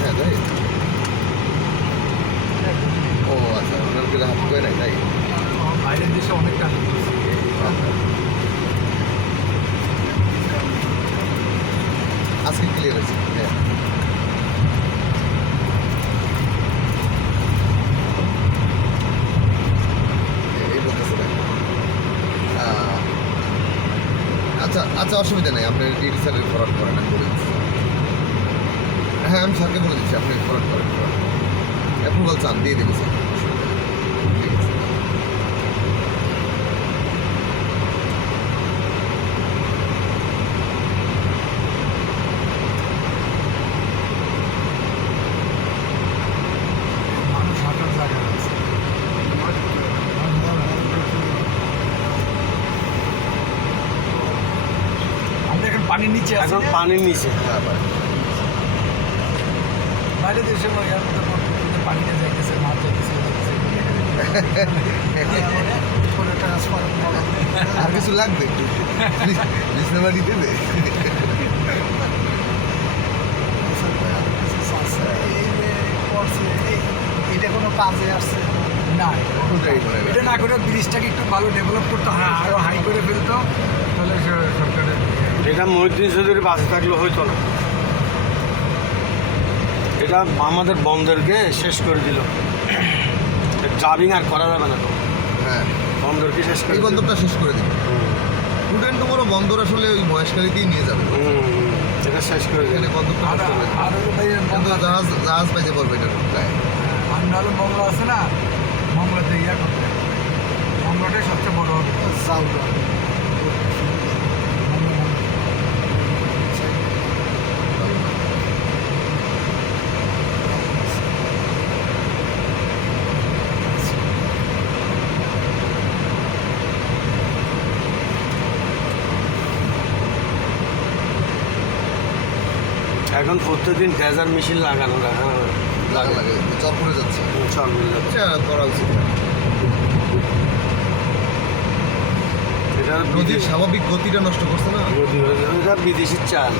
হ্যাঁ যাই। ও আচ্ছা, ওনার পেলে হাত করে নাই তাই? বাইরের দেশে অনেক কাজ করছে। আজকে ক্লিয়ার হয়েছে। হ্যাঁ এই বলতেছে না। আচ্ছা আচ্ছা, অসুবিধা নেই, আপনি ডিডি স্যারের ফরওয়ার্ড করেন, আমি বলে দিচ্ছি। হ্যাঁ আমি স্যারকে বলে দিচ্ছি, আপনি ফরওয়ার্ড করেন, অ্যাপ্রুভাল চান দিয়ে দেবে স্যার। ঠিক আছে। মানুষ হাঁটার জায়গা আছে। আমরা এখন পানির নিচে আছি। এখন পানির নিচে। হ্যাঁ ভাই। বাইরে দেশে পানিতে যাইতেছে, মাছ যাইতেছে। আর কিছু লাগবে? বিছনাবাড়ি দেবে? এটা কোনো কাজে আসছে না। ওটাই মনে হয়। এটা না করে ব্রিজটাকে একটু ভালো ডেভেলপ করতে হয়, আরও হাই করে ফেলতো, তাহলে সরকারের এটা মহিউদ্দিন চৌধুরী বাসে থাকলে হইতো না। এটা আমাদের বন্দরকে শেষ করে দিল। ড্রাইভিং আর করা যাবে না তো, হ্যাঁ বন্দরকে শেষ করে এই দিল। বন্দরটা শেষ করে দিবে। ফুটেন তো বড় বন্দর আসলে ওই মহেশখালীতেই নিয়ে যাবে। এটা শেষ করে দিল। এখানে বন্দরটা আর নষ্ট করে দিবে। আর হলো ভাই কিন্তু জাহাজ জাহাজ পাইতে পারবে এটা প্রায়। আর নাহলে মংলা আছে না, মংলাতে ইয়া করতে হবে। মংলাটাই সবচেয়ে বড় হবে। এখন প্রত্যেকদিন ডেজার মেশিন লাগানো লাগা লাগে চর পড়ে যাচ্ছে। চল মিলে যাচ্ছে। এটা করা উচিত। এটা নদীর স্বাভাবিক গতিটা নষ্ট করছে না। এটা বিদেশি চাল।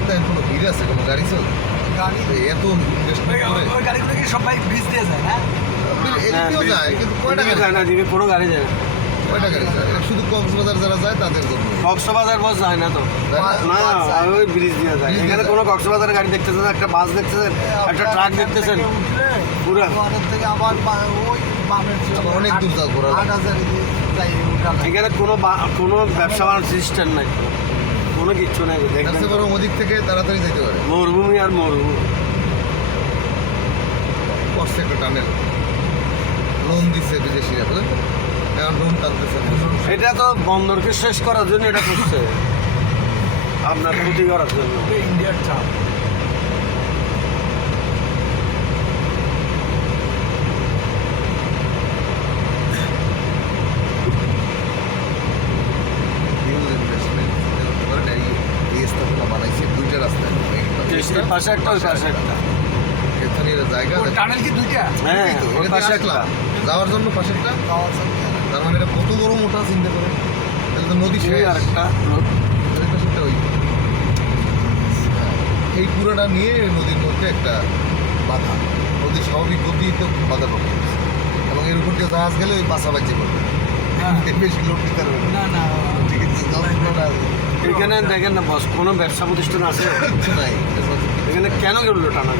এটা এখনো ভিড় আছে, কোনো গাড়ি চল গাড়ি এত ইনভেস্টমেন্ট করে ওই গাড়িগুলো কি সবাই ব্রিজ দিয়ে যায় না? এদিকেও যায়, কিন্তু কয়টা গাড়ি যায় না, দিকে কোনো গাড়ি যায় না। কয়টা গাড়ি যায়? এটা শুধু কক্সবাজার যারা যায় তাদের জন্য। কক্সবাজার বাস যায় না তো, না ওই ব্রিজ দিয়ে যায়। ব্রিজ দিয়ে এখানে যায়। কোনো কক্সবাজারের গাড়ি দেখতেছেন, একটা বাস দেখতেছেন, একটা ট্রাক দেখতেছেন, পুরা থেকে আবার ওই আবার অনেক দূর যাও ঘোরা লাগে। এখানে কোনো ব্যবসা বাণিজ্য সিস্টেম নাই, কোনো কিচ্ছু নাই। তার দেখবেন চেয়ে বরং ওদিক থেকে তাড়াতাড়ি যেতে পারে। মরুভূমি আর মরুভূমি। করছে একটা টানেল, লোন দিচ্ছে বিদেশিরা, বুঝলেন তো? এখন লোন টানতেছে। এটা তো বন্দরকে শেষ করার জন্য এটা করছে, আপনার ক্ষতি করার জন্য। ইন্ডিয়ার চাপ। হিউজ ইনভেস্টমেন্ট করেন। এই স্থাপনা বানাইছে দুইটা রাস্তায়, এর পাশে একটা, ওই পাশে একটা। স্থানীয় জায়গা। টানেল কি দুইটা? হ্যাঁ, এই তো, ওর এটা পাশে দিয়ে একটা। আসলাম। যাওয়ার জন্য পাশেরটা, তার মানে এটা কত বড় মোটা চিন্তা করে। তাহলে তো নদী শেষ। আর একটা ওই পাশেরটা ওই। হ্যাঁ, এই পুরোটা নিয়ে নদীর মধ্যে একটা বাধা, নদীর স্বাভাবিক গতিতে বাধা পড়ে গেছে। এবং এর উপর দিয়ে জাহাজ গেলে ওই পাশাপাশি করবে, হ্যাঁ। বেশি লোড নিতে পারবে না। না না, ঠিক আছে, যন্ত্রণা আছে। এখানে দেখেন না বস, কোনো ব্যবসা প্রতিষ্ঠান আছে কিচ্ছু নাই। এখানে? কেন গেল টানা?